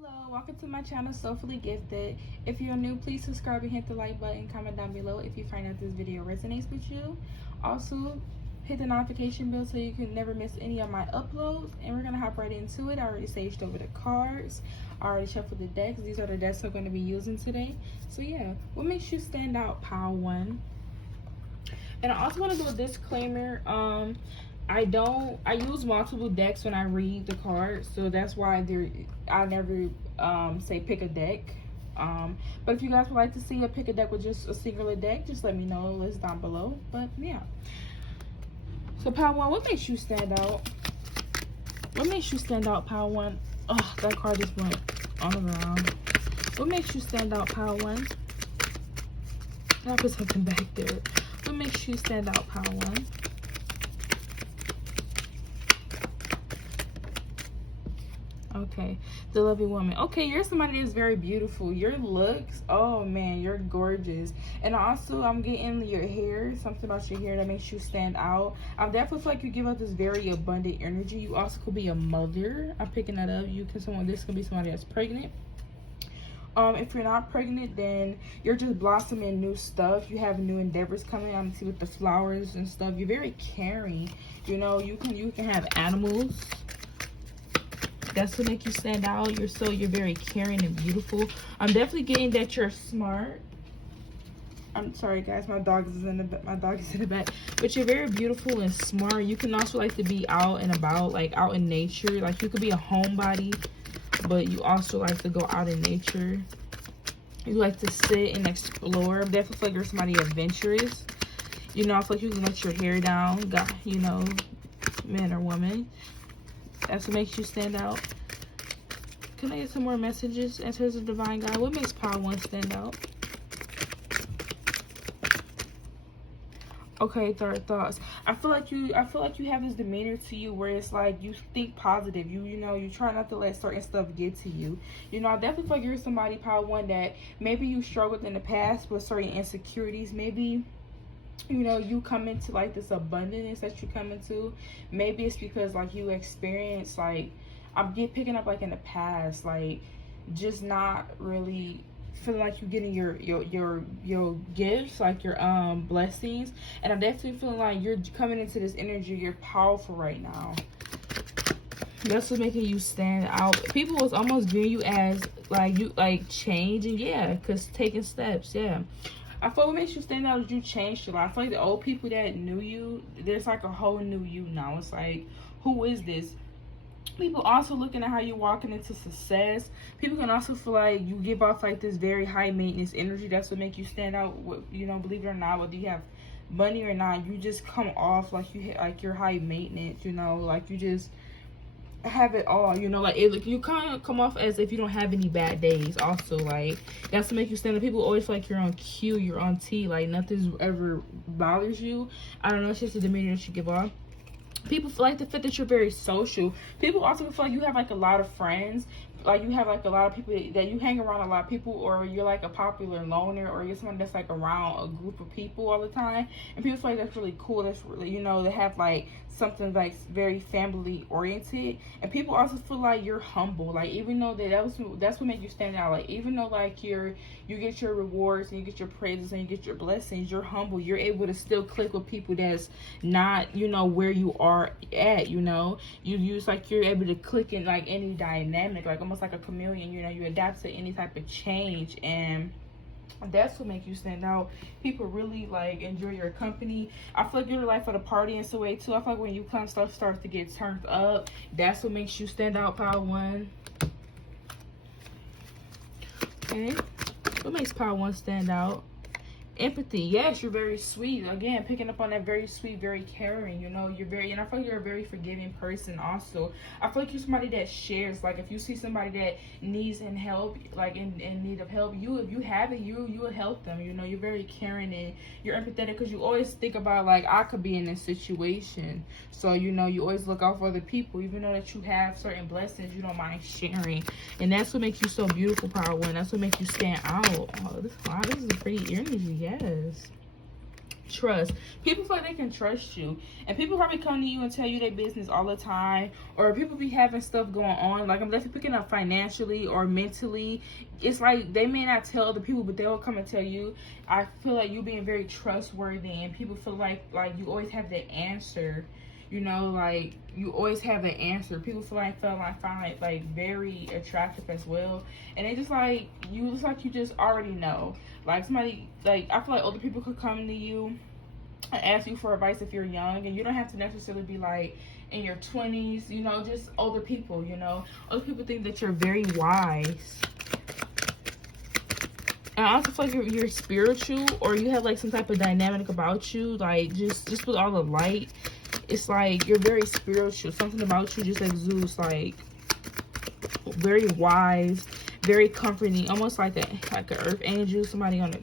Hello, welcome to my channel, Soulfully Gifted. If you're new, please subscribe and hit the like button. Comment down below if you find out this video resonates with you. Also, hit the notification bell so you can never miss any of my uploads. And we're gonna hop right into it. I already saged over the cards. I already shuffled the decks. These are the decks I'm gonna be using today. So yeah, what makes you stand out, pile one? And I also want to do a disclaimer. I use multiple decks when I read the cards, so that's why I never say pick a deck. But if you guys would like to see a pick a deck with just a singular deck, just let me know. List down below. But yeah. So pile one, what makes you stand out? What makes you stand out, pile one? Oh, that card just went on the ground. What makes you stand out, pile one? Can I put something back there? What makes you stand out, pile one? Okay, the loving woman. Okay, you're somebody that's very beautiful. Your looks, oh man, you're gorgeous. And also, I'm getting your hair, something about your hair that makes you stand out. I definitely feel like you give out this very abundant energy. You also could be a mother. I'm picking that up. This could be somebody that's pregnant. If you're not pregnant, then you're just blossoming new stuff. You have new endeavors coming. I'm see with the flowers and stuff. You're very caring. You know, you can have animals. That's what makes you stand out. You're very caring and beautiful. I'm definitely getting that you're smart. I'm sorry guys, my dog is in the back. But you're very beautiful and smart. You can also like to be out and about, like out in nature. Like you could be a homebody, but you also like to go out in nature. You like to sit and explore. Definitely feel like you're somebody adventurous. You know, I feel like you can let your hair down, you know, man or woman. That's what makes you stand out. Can I get some more messages in terms of divine guide? What makes pile one stand out? Okay, third thoughts. I feel like you have this demeanor to you where it's like you think positive. You know, you try not to let certain stuff get to you. You know, I definitely feel like you're somebody, pile one, that maybe you struggled in the past with certain insecurities. Maybe, you know, you come into like this abundance that you come into. Maybe it's because like you experience, like I'm picking up like in the past, like just not really feeling like you're getting your gifts, like your blessings. And I'm definitely feeling like you're coming into this energy. You're powerful right now. That's what's making you stand out. People was almost viewing you as like you changing, yeah, because taking steps, yeah. I feel what makes you stand out is you changed your life. I feel like the old people that knew you, there's like a whole new you now. It's like, who is this? People also looking at how you're walking into success. People can also feel like you give off like this very high maintenance energy. That's what makes you stand out. You know, believe it or not, whether you have money or not, you just come off like you're high maintenance. You know, like you just have it all, you know, like you kind of come off as if you don't have any bad days. Also, like that's what makes you stand up. People always feel like you're on Q, you're on T, like nothing ever bothers you. I don't know, it's just the demeanor that you give off. People feel like the fact that you're very social. People also feel like you have like a lot of friends. Like you have like a lot of people that you hang around, a lot of people, or you're like a popular loner, or you're someone that's like around a group of people all the time. And people feel like that's really cool. That's really, you know, they have like something like very family oriented. And people also feel like you're humble. Like even though that's what makes you stand out. Like even though like you get your rewards and you get your praises and you get your blessings, you're humble. You're able to still click with people that's not, you know, where you are at. You know, you're able to click in like any dynamic, like almost like a chameleon. You know, you adapt to any type of change, and that's what makes you stand out. People really like enjoy your company. I feel like you're the life of the party in some way too. I feel like when you come, stuff starts to get turned up. That's what makes you stand out, pile one. Okay, what makes pile one stand out? Empathy. Yes, you're very sweet. Again, picking up on that, very sweet, very caring. You know, and I feel like you're a very forgiving person also. I feel like you're somebody that shares. Like if you see somebody that needs help, like in need of help, if you have it, you will help them. You know, you're very caring and you're empathetic because you always think about like, I could be in this situation. So, you know, you always look out for other people. Even though that you have certain blessings, you don't mind sharing. And that's what makes you so beautiful, pile one. That's what makes you stand out. Oh, this is a pretty energy, yes. Trust. People feel like they can trust you, and people probably come to you and tell you their business all the time, or people be having stuff going on. Like, I'm definitely picking up financially or mentally. It's like they may not tell the people, but they will come and tell you. I feel like you being very trustworthy, and people feel like you always have the answer. You know, like you always have the answer. People find like very attractive as well, and they just like you. It's like you just already know. Like somebody, like I feel like older people could come to you and ask you for advice if you're young, and you don't have to necessarily be like in your 20s. You know, just older people. You know, older people think that you're very wise. And I also feel like you're spiritual, or you have like some type of dynamic about you, like just with all the light. It's like you're very spiritual. Something about you just exudes like very wise, very comforting, almost like an earth angel, somebody on the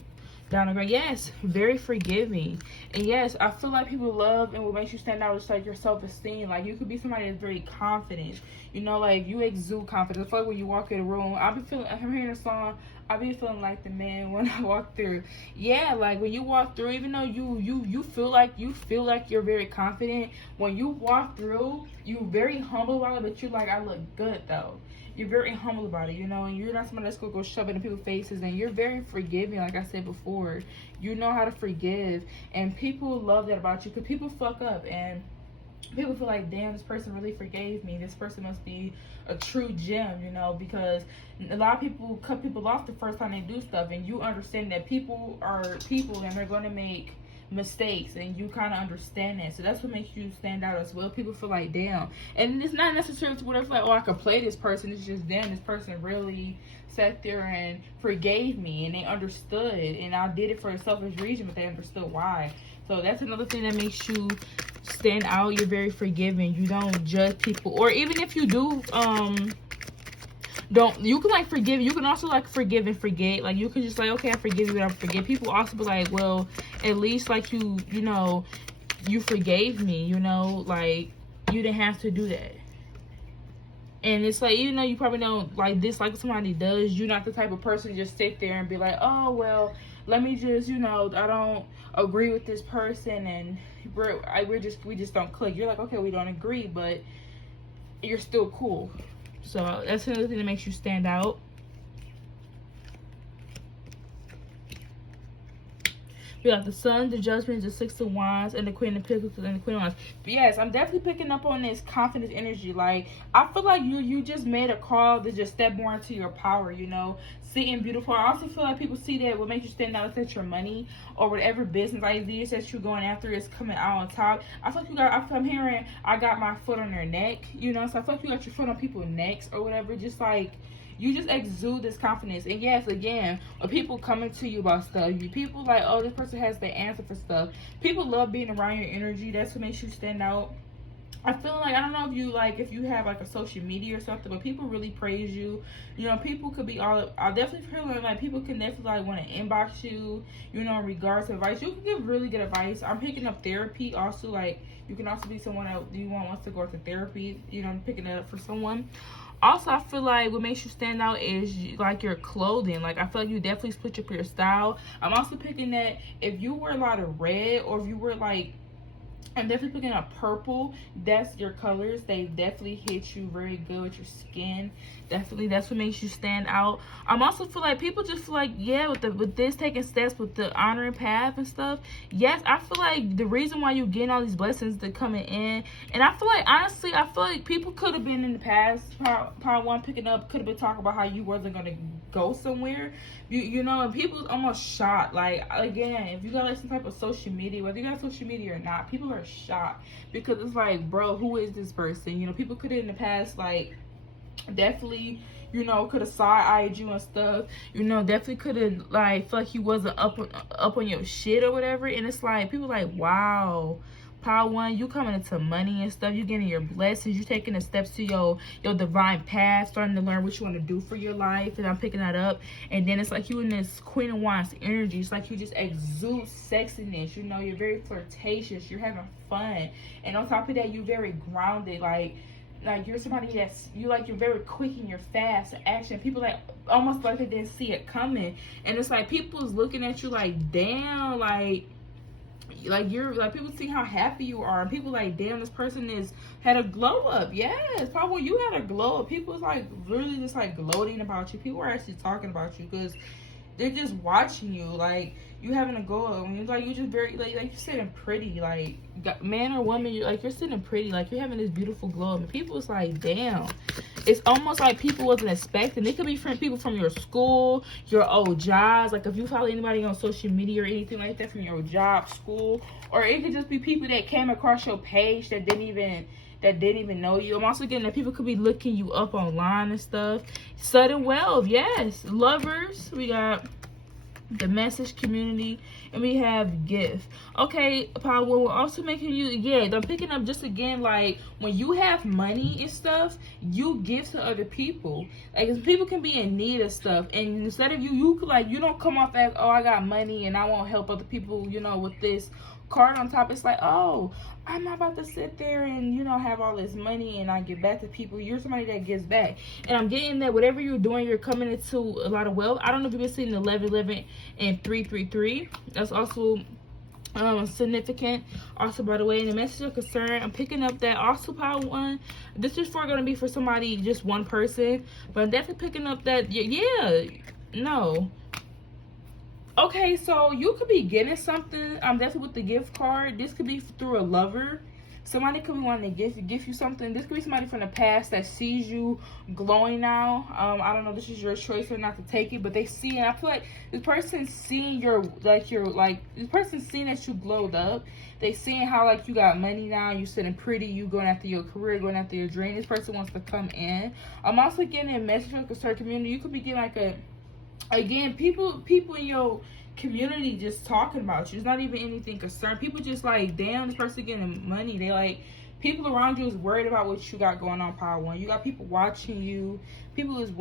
down the ground. Yes, very forgiving. And yes, I feel like people love and what makes you stand out is like your self-esteem. Like you could be somebody that's very confident. You know, like you exude confidence. I feel like when you walk in a room, I'm hearing a song, I be feeling like the man when I walk through. Yeah, like when you walk through, even though you feel like you're very confident, when you walk through, you very humble about it, but you like, I look good though. You're very humble about it, you know, and you're not somebody that's gonna go shove it in people's faces, and you're very forgiving, like I said before. You know how to forgive, and people love that about you, because people fuck up, and people feel like, damn, this person really forgave me. This person must be a true gem, you know, because a lot of people cut people off the first time they do stuff, and you understand that people are people, and they're gonna make mistakes, and you kind of understand that. So that's what makes you stand out as well. People feel like, damn, and it's not necessarily to whatever, like, oh, I could play this person. It's just, damn, this person really sat there and forgave me, and they understood, and I did it for a selfish reason, but they understood why. So that's another thing that makes you stand out. You're very forgiving. You don't judge people, or even if you do, you can like forgive. You can also like forgive and forget. Like you can just like, okay, I forgive you, and I forget. People also be like, well, at least like you know, you forgave me. You know, like you didn't have to do that. And it's like, even though you probably don't like dislike somebody does, you're not the type of person to just sit there and be like, oh well, let me just, you know, I don't agree with this person, and we just don't click. You're like, okay, we don't agree, but you're still cool. So that's another thing that makes you stand out. We got the Sun, the Judgment, the Six of Wands, and the Queen of Pentacles and the Queen of Wands. But yes, I'm definitely picking up on this confident energy. Like, I feel like you just made a call to just step more into your power, you know, sitting beautiful. I also feel like people see that what makes you stand out is that your money or whatever business ideas that you're going after is coming out on top. I feel like I'm hearing, I got my foot on their neck, you know, so I feel like you got your foot on people's necks or whatever, just like, you just exude this confidence. And yes, again, when people coming to you about stuff, people like, oh, this person has the answer for stuff. People love being around your energy. That's what makes you stand out. I feel like, I don't know if you have like a social media or something, but people really praise you. You know, people could be all, I definitely feel like people can definitely like want to inbox you, you know, in regards to advice. You can give really good advice. I'm picking up therapy also. Like, you can also be someone that wants to go to therapy. You know, I'm picking it up for someone. Also, I feel like what makes you stand out is like your clothing. Like, I feel like you definitely switch up your style. I'm also picking that if you wear a lot of red, or if you wear like, I'm definitely picking up purple. That's your colors. They definitely hit you very good with your skin. Definitely, that's what makes you stand out. I'm also feel like people just feel like, yeah, with this taking steps with the honoring path and stuff. Yes, I feel like the reason why you getting all these blessings that coming in, and I feel like, honestly, I feel like people could have been in the past, part one picking up, could have been talking about how you wasn't gonna go somewhere, you know, and people almost shocked. Like, again, if you got like some type of social media, whether you got social media or not, people are shocked, because it's like, bro, who is this person? You know, people could have in the past like definitely, you know, could have side-eyed you and stuff, you know, definitely could have like feel like he wasn't up on your shit or whatever. And it's like, people like, wow, Power One, you coming into money and stuff, you getting your blessings, you taking the steps to your divine path, starting to learn what you want to do for your life. And I'm picking that up. And then it's like you in this Queen of Wands energy. It's like you just exude sexiness, you know, you're very flirtatious, you're having fun, and on top of that, you're very grounded. Like you're somebody that's, you're very quick and you're fast action. People like almost like they didn't see it coming, and it's like people's looking at you like, damn, like like you're like people see how happy you are, and people like, damn, this person had a glow up. Yes, probably you had a glow up. People was like really just like gloating about you. People are actually talking about you because they're just watching you. Like you having a glow up. I mean, like you're just very like you're sitting pretty. Like man or woman, you're sitting pretty. Like you're having this beautiful glow up, and people was like, damn. It's almost like people wasn't expecting. It could be from people from your school, your old jobs. Like if you follow anybody on social media or anything like that from your job, school, or it could just be people that came across your page that didn't even know you. I'm also getting that people could be looking you up online and stuff. Sudden wealth, yes. Lovers, we got the message, community, and we have gift. Okay, Paul, we're also making you, yeah, they're picking up just again, like when you have money and stuff, you give to other people. Like people can be in need of stuff, and instead of you like, you don't come off as, oh, I got money and I won't help other people, you know, with this card on top. It's like, oh, I'm not about to sit there and, you know, have all this money and I give back to people. You're somebody that gives back. And I'm getting that whatever you're doing, you're coming into a lot of wealth. I don't know if you've been seeing 1111 and 333. That's also significant. Also, by the way, in the message of concern, I'm picking up that also power one. This is going to be for somebody, just one person. But I'm definitely picking up that, yeah, no. Okay, so you could be getting something. Definitely with the gift card. This could be through a lover. Somebody could be wanting to gift you something. This could be somebody from the past that sees you glowing now. I don't know if this is your choice or not to take it, but they see it. I feel like this person's seeing this person's seeing that you glowed up. They seeing how like you got money now, you sitting pretty, you going after your career, going after your dream. This person wants to come in. I'm also getting a message from a certain community. You could be getting like again, people in your community just talking about you. It's not even anything concerned. People just like, damn, this person getting money. They like, people around you is worried about what you got going on, Power One. You got people watching you. People is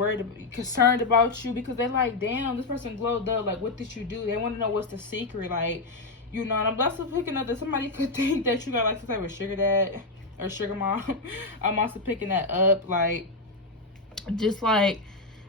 concerned about you because they're like, damn, this person glowed up. Like, what did you do? They want to know what's the secret. Like, you know, and I'm also picking up that somebody could think that you got like some type of sugar dad or sugar mom. I'm also picking that up. Like, just like,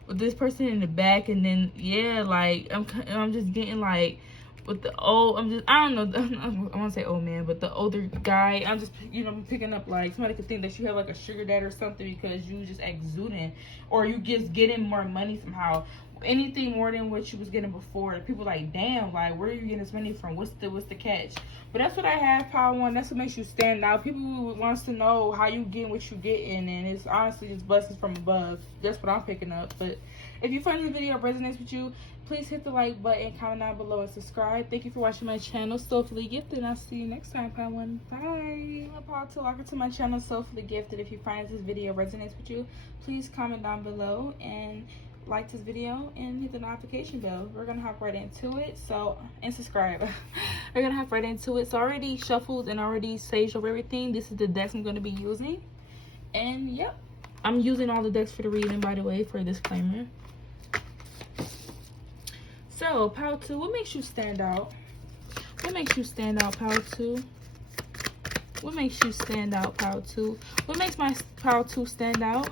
with this person in the back, and then yeah, like I'm just getting like with the old, I don't know, I want to say old man, but the older guy, I'm just, you know, picking up like somebody could think that you have like a sugar dad or something because you just exuding, or you just getting more money somehow. Anything more than what you was getting before. People like, damn, like where are you getting this money from? What's the catch? But that's what I have, Power One. That's what makes you stand out. People wants to know how you getting what you getting, and it's honestly just blessings from above. That's what I'm picking up. But if you find this video resonates with you, please hit the like button, comment down below, and subscribe. Thank you for watching my channel, Soulfully Gifted, and I'll see you next time, Power One. Bye. Power Two, welcome to my channel, Soulfully Gifted. If you find this video resonates with you, please comment down below and like this video and hit the notification bell. We're gonna hop right into it, and subscribe. We're gonna hop right into it. So I already shuffled and already saged over everything. This is the decks I'm gonna be using, and yep, I'm using all the decks for the reading, by the way, for a disclaimer. So Power Two, what makes you stand out? What makes you stand out, Power Two? What makes you stand out, Power Two? What makes my Power Two stand out?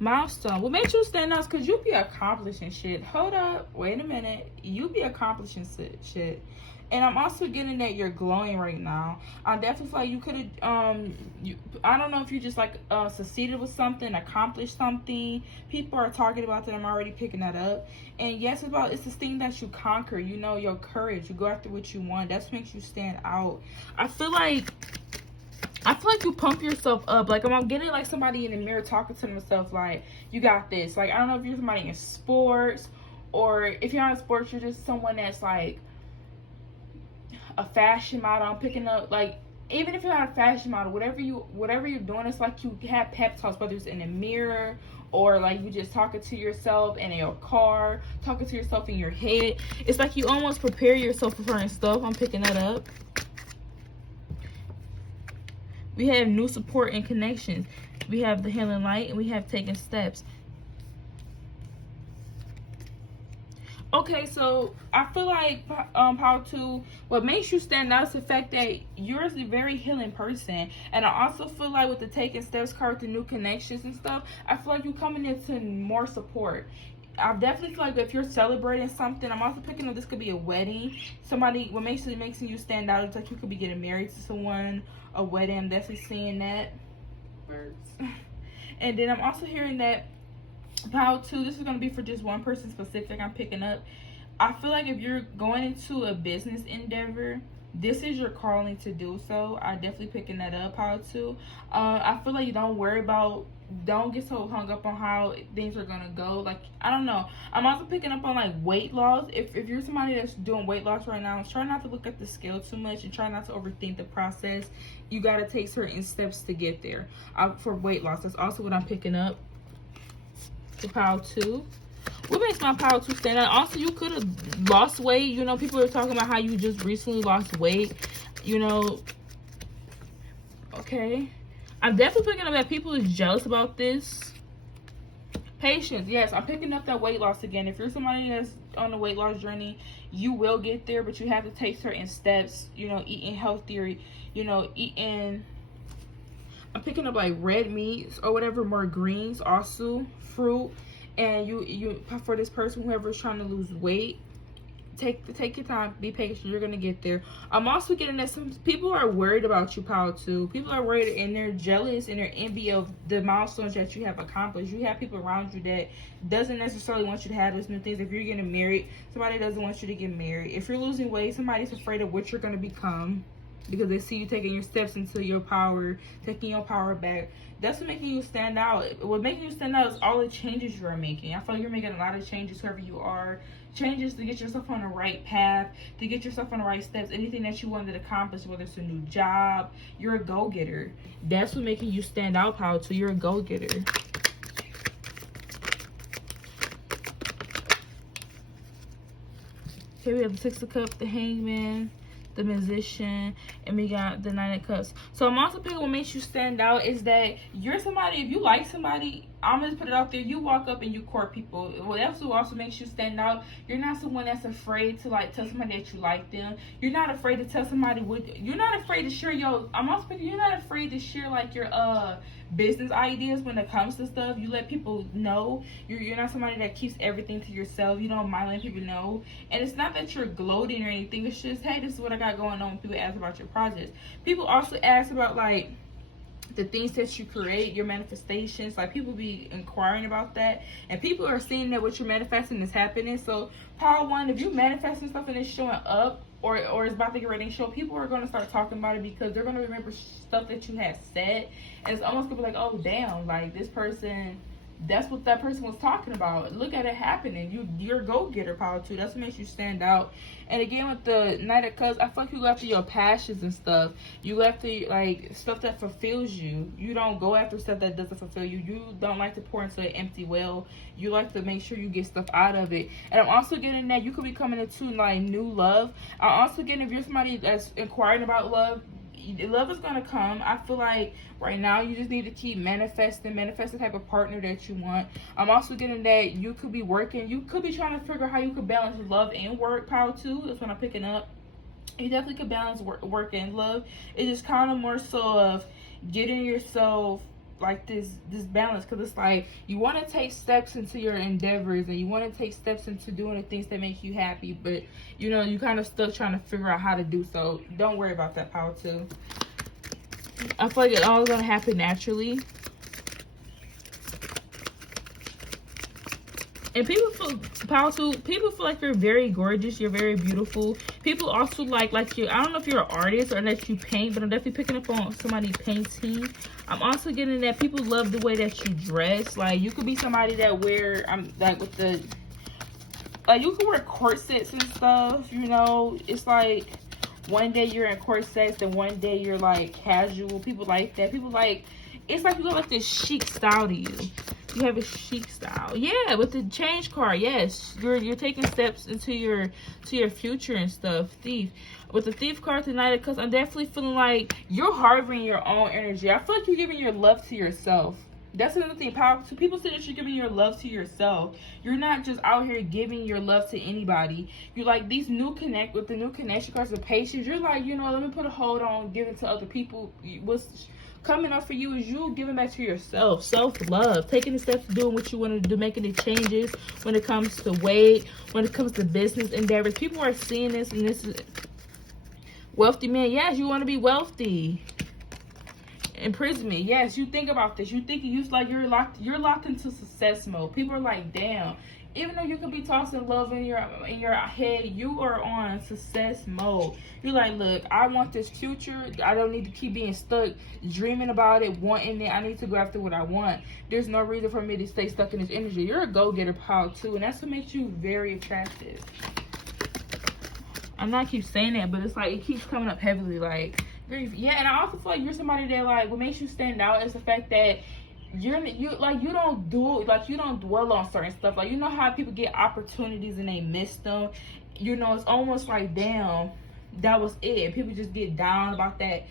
Milestone. What makes you stand out is because you be accomplishing shit. Hold up. Wait a minute. You be accomplishing shit. And I'm also getting that you're glowing right now. I definitely feel like you could have, I don't know if you just like succeeded with something, accomplished something. People are talking about that. I'm already picking that up. And yes, it's this thing that you conquer. You know, your courage. You go after what you want. That's what makes you stand out. I feel like you pump yourself up. Like, I'm getting like somebody in the mirror talking to themselves like, you got this. Like, I don't know if you're somebody in sports, or if you're not in sports, you're just someone that's like a fashion model. I'm picking up, like, even if you're not a fashion model, whatever you're doing, it's like you have pep talks, whether it's in the mirror or like you just talking to yourself in your car, talking to yourself in your head. It's like you almost prepare yourself for certain stuff. I'm picking that up. We have new support and connections. We have the healing light, and we have taking steps. Okay, so I feel like Power Two, what makes you stand out is the fact that you're a very healing person. And I also feel like with the taking steps card, the new connections and stuff, I feel like you're coming into more support. I definitely feel like if you're celebrating something, I'm also picking up this could be a wedding. Somebody, what makes you stand out is like you could be getting married to someone, a wedding. I'm definitely seeing that. Birds. And then I'm also hearing that Pile 2, this is going to be for just one person specific I'm picking up. I feel like if you're going into a business endeavor, this is your calling to do so. I definitely picking that up, Pile 2. I feel like you don't get so hung up on how things are gonna go. Like, I don't know. I'm also picking up on like weight loss. If you're somebody that's doing weight loss right now, try not to look at the scale too much and try not to overthink the process. You gotta take certain steps to get there. For weight loss, that's also what I'm picking up. For Pile 2. What makes my Pile 2 stand out? Also, you could have lost weight. You know, people are talking about how you just recently lost weight. You know, okay. I'm definitely picking up that people is jealous about this. Patience. Yes, I'm picking up that weight loss again. If you're somebody that's on a weight loss journey, you will get there, but you have to take certain steps. You know, eating healthier. You know, eating... I'm picking up like red meats or whatever, more greens, also fruit. And you for this person, whoever's trying to lose weight, take your time, be patient, you're gonna get there. I'm also getting that some people are worried about you, Pile 2. People are worried and they're jealous and they're envy of the milestones that you have accomplished. You have people around you that doesn't necessarily want you to have those new things. If you're getting married, somebody doesn't want you to get married. If you're losing weight, somebody's afraid of what you're gonna become, because they see you taking your steps into your power, taking your power back. That's what making you stand out. What making you stand out is all the changes you are making. I feel like you're making a lot of changes, whoever you are. Changes to get yourself on the right path, to get yourself on the right steps. Anything that you wanted to accomplish, whether it's a new job, you're a go-getter. That's what making you stand out, Pile 2. You're a go-getter. Okay, we have the Six of Cups, the Hangman, the Musician, and we got the Nine of Cups. So I'm also picking what makes you stand out is that you're somebody, if you like somebody, I'm gonna put it out there, you walk up and you court people. Well, that's what also makes you stand out. You're not someone that's afraid to like tell somebody that you like them. You're not afraid to tell somebody you're not afraid to share your, I'm also picking, you're not afraid to share like your business ideas when it comes to stuff. You let people know. You're not somebody that keeps everything to yourself. You don't mind letting people know. And it's not that you're gloating or anything. It's just, hey, this is what I got going on. People ask about your projects. People also ask about like the things that you create, your manifestations. Like, people be inquiring about that, and people are seeing that what you're manifesting is happening. So Pile 1, if you're manifesting stuff and it's showing up, or it's about to get ready to show, people are going to start talking about it because they're going to remember stuff that you have said, and it's almost going to be like, oh damn, like this person, that's what that person was talking about. Look at it happening. You're a go-getter, Pile 2. That's what makes you stand out. And again, with the Knight of Cups, I feel like you go after your passions and stuff. You go after like stuff that fulfills you. You don't go after stuff that doesn't fulfill you. You don't like to pour into an empty well. You like to make sure you get stuff out of it. And I'm also getting that you could be coming into like new love. I'm also getting, if you're somebody that's inquiring about love is going to come. I feel like right now you just need to keep manifest the type of partner that you want. I'm also getting that you could be working, you could be trying to figure out how you could balance love and work, Pile 2. That's what I'm picking up. You definitely could balance work and love. It's just kind of more so of getting yourself like this balance, because it's like you want to take steps into your endeavors and you want to take steps into doing the things that make you happy, but you know, you kind of still trying to figure out how to do so. Don't worry about that, Pile 2. I feel like it's all going to happen naturally. And people feel, Pile 2, people feel like you're very gorgeous, you're very beautiful. People also like you, I don't know if you're an artist or that you paint, but I'm definitely picking up on somebody painting. I'm also getting that people love the way that you dress. Like, you could be somebody that wear, like with the, like you could wear corsets and stuff, you know. It's like one day you're in corsets and one day you're like casual. People like that. People like, it's like you got like this chic style to you. You have a chic style. Yeah, with the change card, yes. You're taking steps into your future and stuff. Thief. With the Thief card tonight, because I'm definitely feeling like you're harboring your own energy. I feel like you're giving your love to yourself. That's another thing. So people say that you're giving your love to yourself. You're not just out here giving your love to anybody. You like these with the new connection cards, the patience. You're like, you know, let me put a hold on giving to other people. coming up for you is you giving back to yourself. Self-love. Taking the steps to doing what you want to do. Making the changes when it comes to weight. When it comes to business endeavors. People are seeing this, and this is... Wealthy man. Yes, you want to be wealthy. Imprisonment. Yes, you think about this. You think you're locked into success mode. People are like, damn. Even though you could be tossing love in your head, you are on success mode. You're like, look, I want this future. I don't need to keep being stuck dreaming about it, wanting it. I need to go after what I want. There's no reason for me to stay stuck in this energy. You're a go-getter pile too, and that's what makes you very attractive. I'm not keep saying that, but it's like it keeps coming up heavily. Like, yeah, and I also feel like you're somebody that, like, what makes you stand out is the fact that you don't dwell on certain stuff. Like, you know how people get opportunities and they miss them. You know, it's almost like, damn, that was it. People just get down about that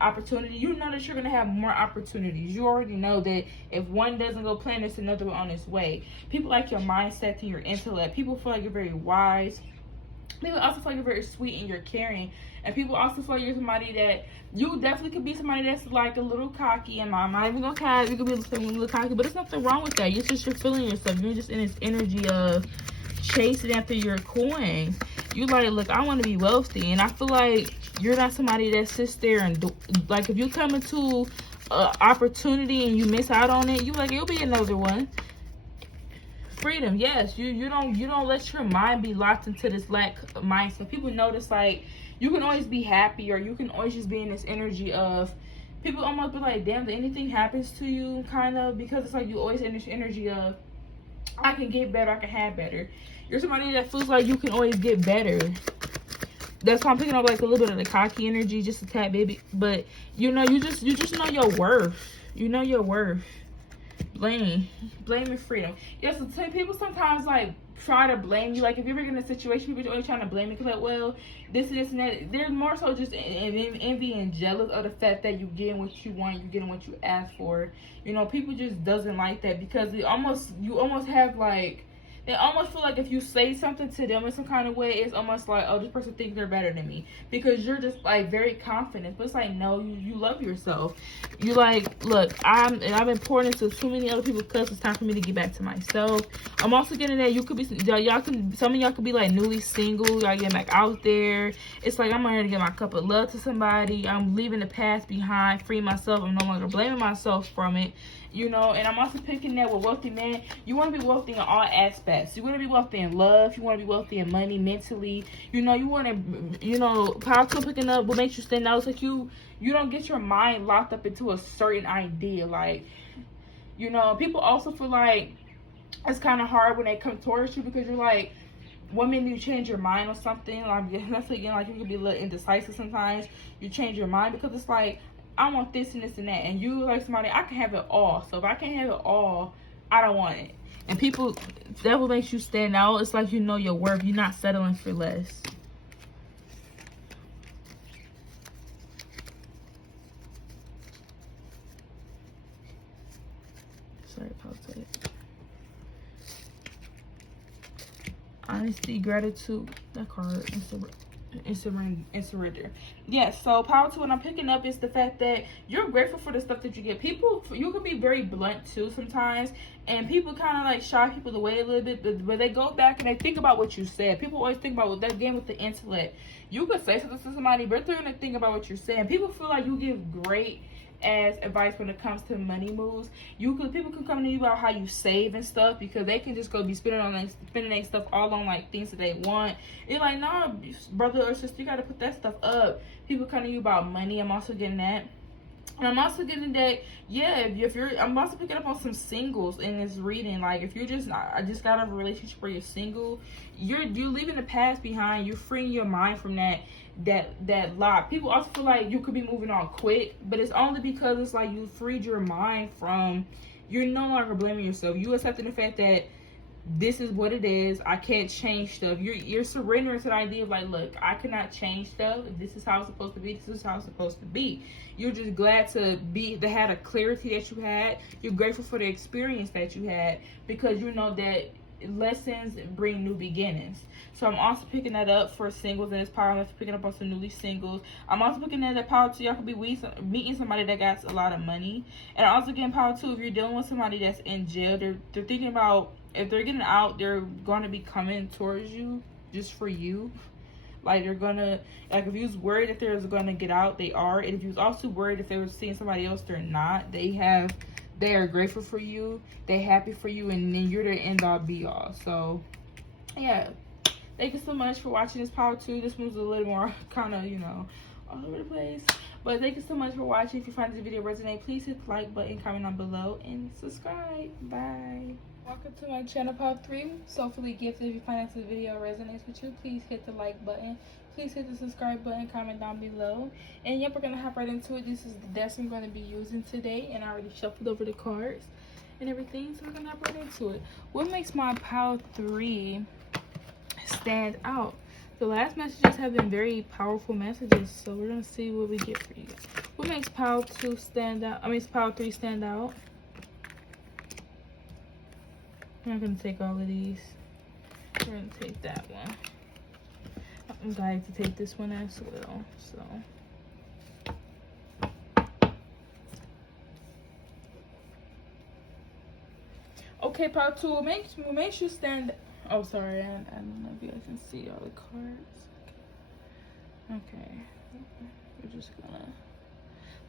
opportunity. You know that you're gonna have more opportunities. You already know that if one doesn't go plan, there's another one on its way. People like your mindset and your intellect. People feel like you're very wise. People also feel like you're very sweet and you're caring. And people also feel like you're somebody that you definitely could be somebody that's like a little cocky. And I'm not even gonna catch. You could be a little cocky, but there's nothing wrong with that. It's just you're feeling yourself. You're just in this energy of chasing after your coin. You like, look, I want to be wealthy, and I feel like you're not somebody that sits there and like, if you come into an opportunity and you miss out on it, you like, it'll be another one. Freedom, yes. You don't let your mind be locked into this lack of mindset. People notice, like, you can always be happy, or you can always just be in this energy of, people almost be like, damn, did anything happens to you, kind of, because it's like you always in this energy of, I can get better, I can have better. You're somebody that feels like you can always get better. That's why I'm picking up like a little bit of the cocky energy, just a tad baby. But you know, you just know your worth. You know your worth. Blame and freedom. Yes, so people sometimes like try to blame you. Like, if you're ever in a situation, people are always trying to blame you, because like, well, this and that. They're more so just envy and jealous of the fact that you getting what you want, you getting what you ask for. You know, people just doesn't like that, because you almost have like, they almost feel like if you say something to them in some kind of way, it's almost like, oh, this person thinks they're better than me, because you're just like very confident. But it's like, no, you love yourself. You like, look, I've been pouring into too many other people, because it's time for me to get back to myself. I'm also getting that you could be, some of y'all could be like newly single. Y'all get back out there. It's like, I'm ready to get my cup of love to somebody. I'm leaving the past behind, freeing myself. I'm no longer blaming myself from it. You know, and I'm also picking that with wealthy men. You want to be wealthy in all aspects. You want to be wealthy in love. You want to be wealthy in money, mentally. You know, you want to, you know, power to picking up what makes you stand out. It's like you don't get your mind locked up into a certain idea. Like, you know, people also feel like it's kind of hard when they come towards you, because you're like, women, you change your mind on something. Like, that's again, like, you can be a little indecisive sometimes. You change your mind because it's like, I want this and this and that, and you like somebody, I can have it all. So if I can't have it all, I don't want it. And people, that what makes you stand out. It's like, you know your worth. You're not settling for less. Sorry about that. Honesty, gratitude. That card. And surrender. Yes, so power to what I'm picking up is the fact that you're grateful for the stuff that you get. People, you can be very blunt too sometimes, and people kind of like shy people away a little bit, but they go back and they think about what you said. People always think about that game with the intellect. You could say something to somebody, but they're going to think about what you're saying. People feel like you give great as advice when it comes to money moves. People can come to you about how you save and stuff, because they can just go be spending their stuff all on like things that they want. You're like, nah, brother or sister, you got to put that stuff up. People come to you about money. I'm also getting that. And I'm also getting that, yeah, I'm also picking up on some singles in this reading. Like, if you're just, I just got a relationship where you're single, you're leaving the past behind. You're freeing your mind from that lot. People also feel like you could be moving on quick, but it's only because it's like you freed your mind from, you're no longer blaming yourself. You accepting the fact that this is what it is. I can't change stuff. You're surrendering to the idea of like, look, I cannot change stuff. If this is how it's supposed to be, this is how it's supposed to be. You're just glad to have a clarity that you had. You're grateful for the experience that you had, because you know that lessons bring new beginnings. So I'm also picking that up for singles in this power. I'm also picking up on some newly singles. I'm also picking at that power too. Y'all could be meeting somebody that got a lot of money. And also getting power too, if you're dealing with somebody that's in jail, they're thinking about, if they're getting out, they're going to be coming towards you just for you. Like, they're gonna, like, if you was worried that they was gonna get out, they are. And if you was also worried if they were seeing somebody else, they're not. They are grateful for you, they're happy for you, and then you're their end all be all. So yeah, thank you so much for watching this power too. This one's a little more kind of, you know, all over the place, but thank you so much for watching. If you find this video resonate, please hit the like button, comment down below, and subscribe. Bye. Welcome to my channel, Power 3, Soulfully Gifted. If you find this video resonates with you, please hit the like button. Please hit the subscribe button, comment down below. And yep, we're going to hop right into it. This is the deck I'm going to be using today. And I already shuffled over the cards and everything. So we're going to hop right into it. What makes my Power 3 stand out? The last messages have been very powerful messages. So we're going to see what we get for you. What makes Power 2 stand out? Power 3 stand out? I'm not going to take all of these. We're going to take that one. I'm going to take this one as well. So, okay, Power 2, what makes you stand. Oh, sorry, I don't know if you guys can see all the cards. Okay, we're just gonna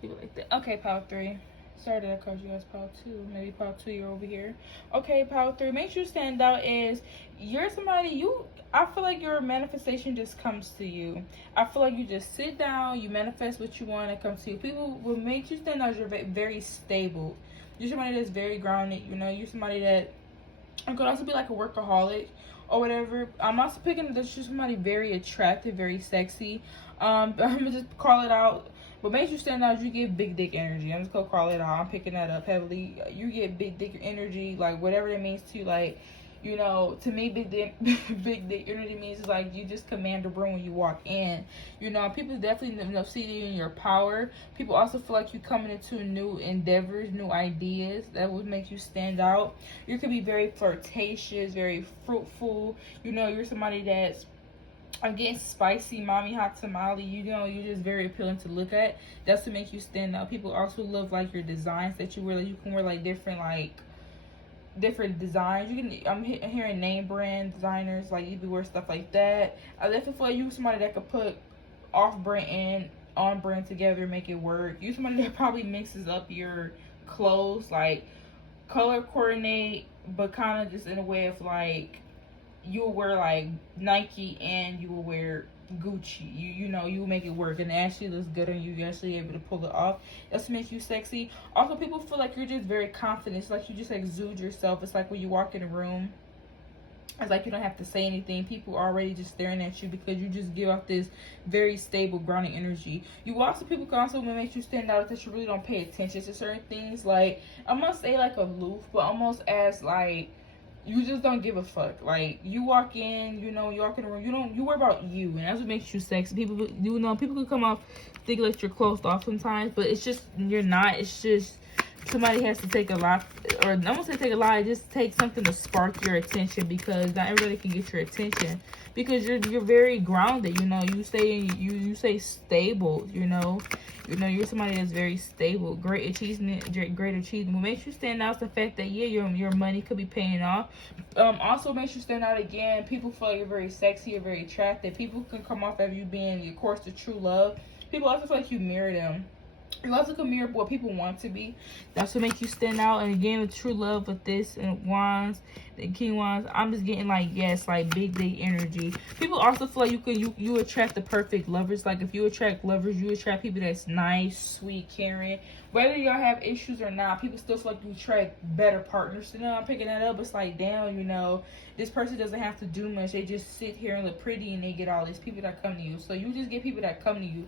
leave it like that. Okay, Power 3. Sorry that I called you guys Power 2. Maybe Power 2, you're over here. Okay, Power 3. Makes you stand out is you're somebody, I feel like your manifestation just comes to you. I feel like you just sit down, you manifest what you want, it comes to you. People, what makes you stand out is you're very stable. You're somebody that's very grounded, you know. You're somebody that could also be like a workaholic or whatever. I'm also picking that you're somebody very attractive, very sexy. I'm gonna just call it out. What makes you stand out is you get big dick energy. I'm just gonna call it out. I'm picking that up heavily. You get big dick energy, like whatever that means to you. Like, you know, to me, big dick energy means like you just command the room when you walk in. You know, people definitely see you in your power. People also feel like you coming into new endeavors, new ideas. That would make you stand out. You could be very flirtatious, very fruitful. You know, you're somebody that's, I'm getting spicy, mommy hot tamale. You know, you're just very appealing to look at. That's to make you stand out. People also love like your designs that you wear. Like, you can wear like different designs. You can, I'm hearing name brand designers, like you can wear stuff like that. I definitely feel like you somebody that could put off brand and on brand together, make it work. You somebody that probably mixes up your clothes, like color coordinate, but kind of just in a way of like, you'll wear like Nike and you will wear Gucci. You know, you will make it work and it actually looks good on you. You're actually able to pull it off. That's to make you sexy. Also, people feel like you're just very confident. It's like you just exude yourself. It's like when you walk in a room, it's like you don't have to say anything. People are already just staring at you because you just give off this very stable, grounding energy. You also, people can also make you stand out that you really don't pay attention to certain things. Like, I'm gonna say like aloof, but almost as like, you just don't give a fuck. Like, you walk in, you know, you walk in the room, you worry about you, and that's what makes you sexy. People, you know, people can come off thinking like you're closed off sometimes, but it's just, you're not. It's just somebody has to take a lot, or I won't say take a lot, just take something to spark your attention, because not everybody can get your attention, because you're very grounded, you know. You stay stable, you know. You're somebody that's very stable. Great achievement. What makes you stand out is the fact that, yeah, your money could be paying off. Also makes you stand out again, people feel like you're very sexy, you're very attractive. People can come off as you being, of course, the true love. People also feel like you mirror them. You also can mirror what people want to be. That's what makes you stand out. And again, with true love, with this and wands, the king wands, I'm just getting like, yes, like big energy. People also feel like you attract the perfect lovers. Like, if you attract lovers, you attract people that's nice, sweet, caring. Whether y'all have issues or not, people still feel like you attract better partners. You know, I'm picking that up. It's like, damn, you know, this person doesn't have to do much. They just sit here and look pretty, and they get all these people that come to you. So you just get people that come to you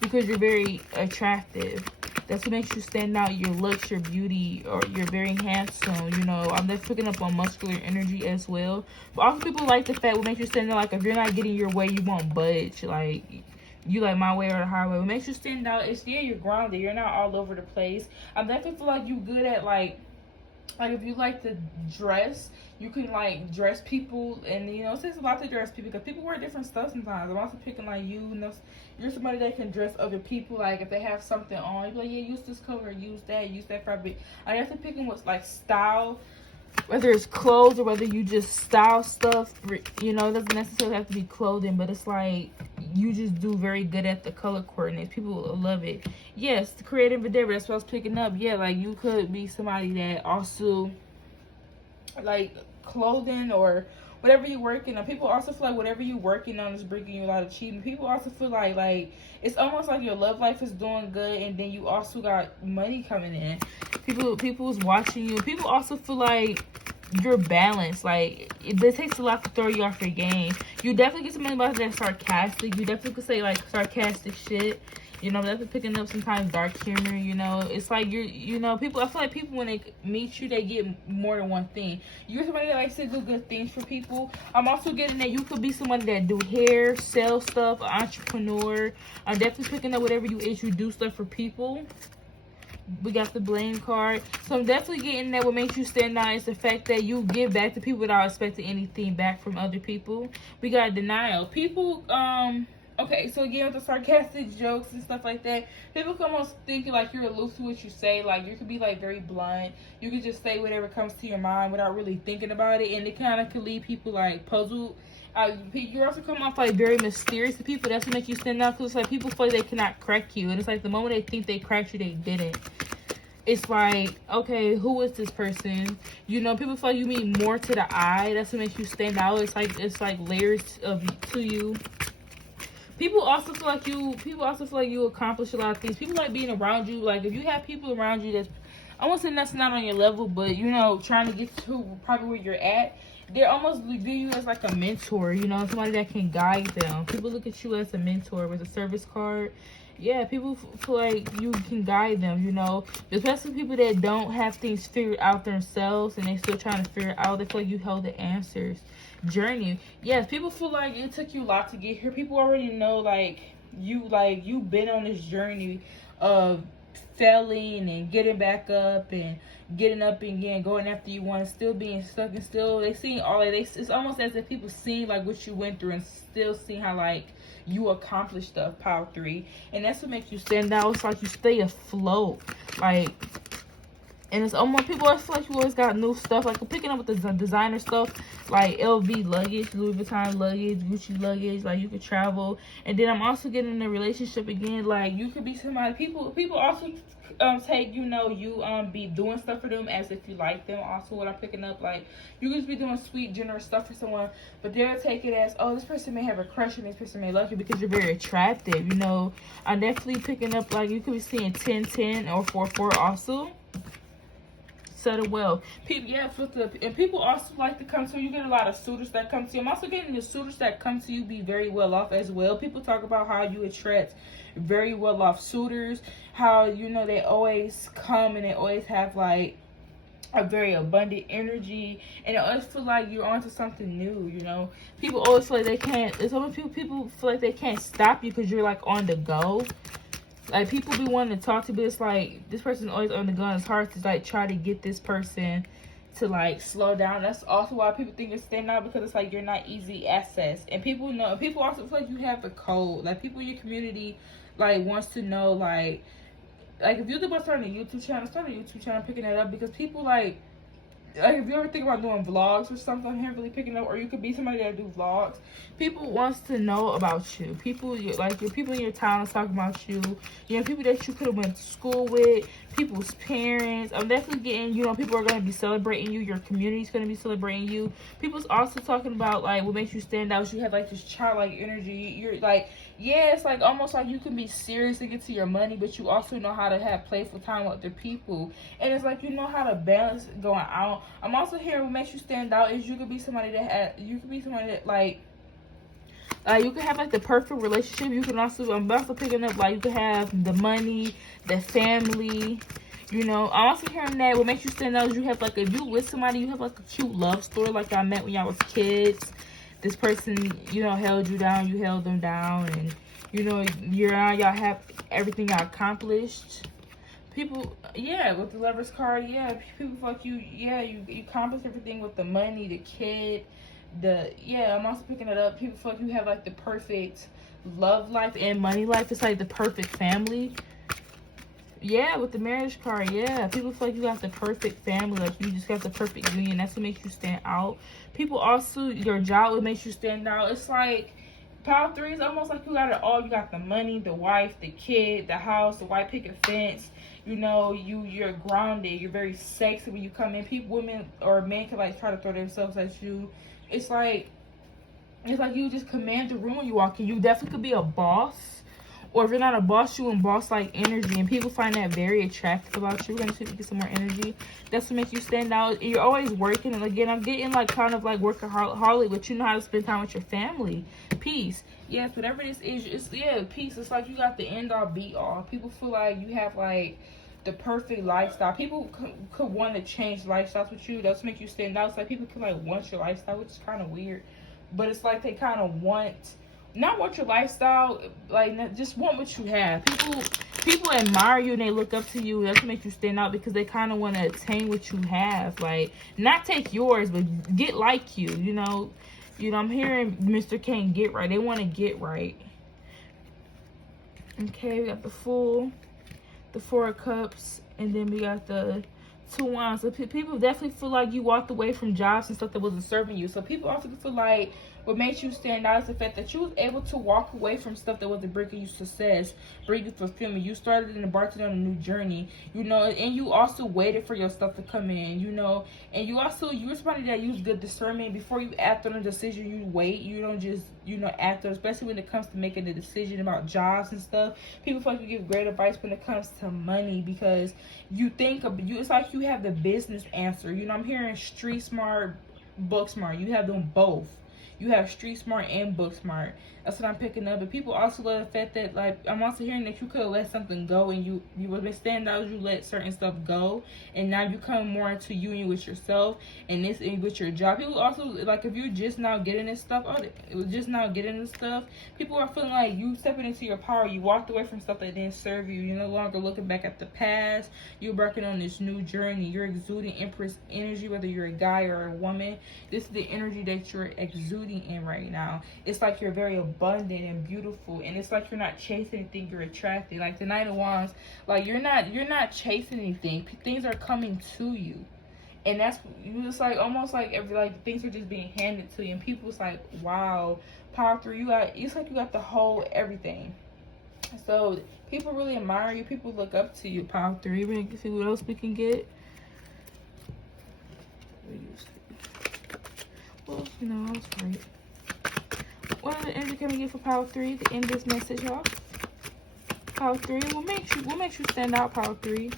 because you're very attractive. That's what makes you stand out. Your looks, your beauty, or you're very handsome. You know, I'm just picking up on muscular energy as well. But also, people like the fact what makes you stand out. Like, if you're not getting your way, you won't budge. Like, you like my way or the highway. What makes you stand out is, yeah, you're grounded. You're not all over the place. I definitely feel like you good at, like, Like if you like to dress, you can like dress people, and you know it takes a lot to dress people because people wear different stuff sometimes. I'm also picking like you know, you're somebody that can dress other people. Like if they have something on, you're like, yeah, use this color, use that fabric. I have to pick them with like style, whether it's clothes or whether you just style stuff. You know, it doesn't necessarily have to be clothing, but it's like you just do very good at the color coordinates. People love it. Yes, the creative endeavor, that's what I was picking up. Yeah, like you could be somebody that also like clothing or whatever you're working on. People also feel like whatever you're working on is bringing you a lot of achievement. People also feel like it's almost like your love life is doing good, and then you also got money coming in. People's watching you. People also feel like you're balanced. Like it takes a lot to throw you off your game. You definitely get somebody about that's sarcastic. You definitely could say like sarcastic shit. You know, that's picking up sometimes dark humor. You know, it's like you know, people. I feel like people when they meet you, they get more than one thing. You're somebody that likes to do good things for people. I'm also getting that you could be somebody that do hair, sell stuff, entrepreneur. I'm definitely picking up whatever you is. You do stuff for people. We got the blame card. So I'm definitely getting that what makes you stand out is the fact that you give back to people without expecting anything back from other people. We got denial. People, okay, so again with the sarcastic jokes and stuff like that, people come on thinking like you're aloof to what you say. Like you could be like very blunt. You could just say whatever comes to your mind without really thinking about it, and it kind of could leave people like puzzled. You also come off like very mysterious to people. That's what makes you stand out, because it's like people feel like they cannot crack you, and it's like the moment they think they cracked you, they didn't. It's like, okay, who is this person? You know, people feel like you mean more to the eye. That's what makes you stand out. It's like layers of to you. People also feel like you accomplish a lot of things. People like being around you. Like if you have people around you that's, I won't say that's not on your level, but you know, trying to get to probably where you're at, they almost view you as like a mentor, you know, somebody that can guide them. People look at you as a mentor with a service card. Yeah, people feel like you can guide them, you know, especially people that don't have things figured out themselves and they still trying to figure it out. They feel like you held the answers. Journey. Yes, people feel like it took you a lot to get here. People already know you've been on this journey of failing and getting back up and getting up again, going after you want, still being stuck, and still they see all of this. It's almost as if people see like what you went through and still see how like you accomplish stuff. Power 3, and that's what makes you stand out. It's like you stay afloat, like. And it's almost, people always feel like you always got new stuff. Like, I'm picking up with the designer stuff, like LV luggage, Louis Vuitton luggage, Gucci luggage. Like, you could travel. And then I'm also getting in a relationship again. Like, you could be somebody, people also take, you know, you be doing stuff for them as if you like them. Also, what I'm picking up, like, you could just be doing sweet, generous stuff for someone, but they'll take it as, oh, this person may have a crush on this person, may like you because you're very attractive, you know. I'm definitely picking up, like, you could be seeing 10-10 or 4-4 also. Settle well. People, yeah, and people also like to come to you. You get a lot of suitors that come to you. I'm also getting the suitors that come to you be very well off as well. People talk about how you attract very well off suitors, how, you know, they always come and they always have like a very abundant energy, and I always feel like you're onto something new, you know. People always feel like they can't, there's always people feel like they can't stop you because you're like on the go. Like, people be wanting to talk to, but it's like, this person's always on the go, and it's hard to, like, try to get this person to, like, slow down. That's also why people think you're standing out, because it's like you're not easy access. And people know, people also feel like you have the code. Like, people in your community, like, wants to know, like if you're about starting a YouTube channel, picking that up, because people, like if you ever think about doing vlogs or something, I'm heavily picking up, or you could be somebody that do vlogs. People wants to know about you. People, like your people in your town is talking about you. You know, people that you could have went to school with, people's parents. I'm definitely getting, you know, people are going to be celebrating you. Your community's going to be celebrating you. People's also talking about, like, what makes you stand out is you have, like, this childlike energy. You're, like, yeah, it's, like, almost like you can be serious to get to your money, but you also know how to have playful time with other people. And it's, like, you know how to balance going out. I'm also hearing what makes you stand out is you could be somebody that like you could have like the perfect relationship. You can also, I'm also picking up, like, you could have the money, the family, you know. I'm also hearing that what makes you stand out is you have, like, if you with somebody, you have like a cute love story, like y'all met when y'all was kids. This person, you know, held you down, you held them down, and, you know, y'all have everything y'all accomplished. People, yeah, with the Lovers card, yeah, people feel like you accomplish everything with the money, the kid, I'm also picking it up. People feel like you have like the perfect love life and money life. It's like the perfect family. Yeah, with the marriage card, yeah. People feel like you got the perfect family, like you just got the perfect union. That's what makes you stand out. People also, your job, what makes you stand out. It's like, Pile 3 is almost like you got it all. You got the money, the wife, the kid, the house, the white picket fence. You know, you're grounded. You're very sexy when you come in. People, women or men can like try to throw themselves at you. It's like you just command the room when you walk in. You definitely could be a boss. Or if you're not a boss, you and boss-like energy. And people find that very attractive about you. We're going to see if we get some more energy. That's what makes you stand out. You're always working. And again, I'm getting like kind of like workaholic, but you know how to spend time with your family. Peace. Yes, whatever this is, peace. It's like you got the end-all, be-all. People feel like you have like the perfect lifestyle. People could want to change lifestyles with you. That's what makes you stand out. It's like people could like want your lifestyle, which is kind of weird. But it's like they kind of not want your lifestyle, like just want what you have. People admire you and they look up to you. That's what makes you stand out, because they kind of want to attain what you have. Like, not take yours, but get like you. You know, I'm hearing Mr. Can't get right. They want to get right. Okay, we got the Fool, the 4 of Cups, and then we got the 2 Wands. So people definitely feel like you walked away from jobs and stuff that wasn't serving you. So people also feel like what makes you stand out is the fact that you was able to walk away from stuff that wasn't bringing you success, bringing you fulfillment. You started and embarked on a new journey, you know, and you also waited for your stuff to come in, you know, and you're somebody that used good discernment. Before you act on a decision, you wait. You don't just, act on, especially when it comes to making a decision about jobs and stuff. People feel like you give great advice when it comes to money, because you think of you. It's like you have the business answer. You know, I'm hearing street smart, book smart. You have them both. You have street smart and book smart. That's what I'm picking up. But people also love the fact that, like, I'm also hearing that you could have let something go, and you would have stand out. You let certain stuff go, and now you come more into union with yourself and with your job. People also, like, if you're just now getting this stuff, people are feeling like you stepping into your power. You walked away from stuff that didn't serve you. You're no longer looking back at the past. You're working on this new journey. You're exuding Empress energy, whether you're a guy or a woman. This is the energy that you're exuding in right now. It's like you're very abundant and beautiful, and it's like you're not chasing anything, you're attracting. Like the Knight of Wands, like you're not chasing anything. Things are coming to you, and that's, it's like almost like things are just being handed to you, and people's like, wow, Power 3, it's like you got the whole everything. So people really admire you. People look up to you, Power 3. We're gonna see what else we can get. Well, I was great. What other energy can we get for Power 3 to end this message off? Power 3, what makes you stand out, Power 3?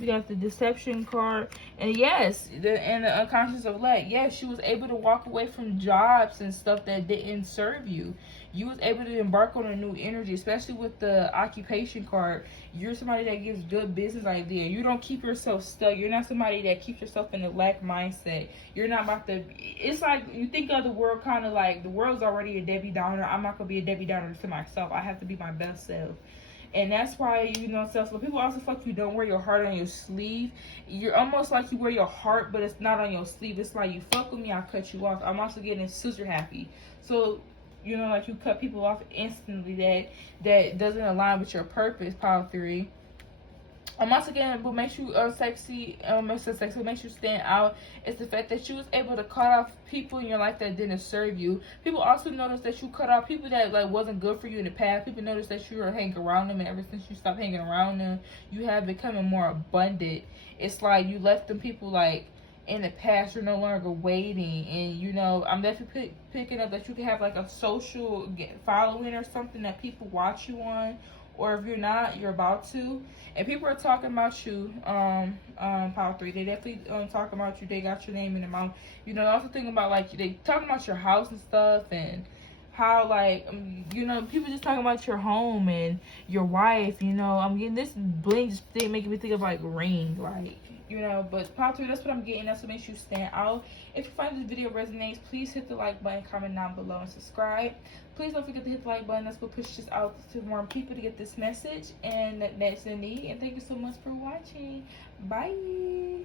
We got the Deception card, and yes, the Unconscious of Let. Yes, she was able to walk away from jobs and stuff that didn't serve you. You was able to embark on a new energy, especially with the Occupation card. You're somebody that gives good business idea. You don't keep yourself stuck. You're not somebody that keeps yourself in a lack mindset. You're not about to. It's like you think of the world kind of like the world's already a Debbie Downer. I'm not gonna be a Debbie Downer to myself. I have to be my best self. And that's why, self-love. People also feel like you don't wear your heart on your sleeve. You're almost like you wear your heart, but it's not on your sleeve. It's like, you fuck with me, I'll cut you off. I'm also getting super happy. So, like you cut people off instantly that doesn't align with your purpose, Power 3. Once again, what makes you sexy, what makes you stand out is the fact that you was able to cut off people in your life that didn't serve you. People also notice that you cut off people that wasn't good for you in the past. People notice that you were hanging around them, and ever since you stopped hanging around them, you have becoming more abundant. It's like you left them people in the past. You're no longer waiting, and I'm definitely picking up that you can have a social following or something that people watch you on. Or if you're not, you're about to. And people are talking about you, Power 3. They definitely talking about you. They got your name in their mouth. Also thinking about, they talking about your house and stuff, and how, people just talking about your home and your wife, I'm getting this bling just making me think of, ring. you know. But power three, that's what I'm getting. That's what makes you stand out. If you find this video resonates, please hit the like button, comment down below, and subscribe. Please don't forget to hit the like button. That's what pushes this out to more people to get this message and that's in need. And thank you so much for watching. Bye.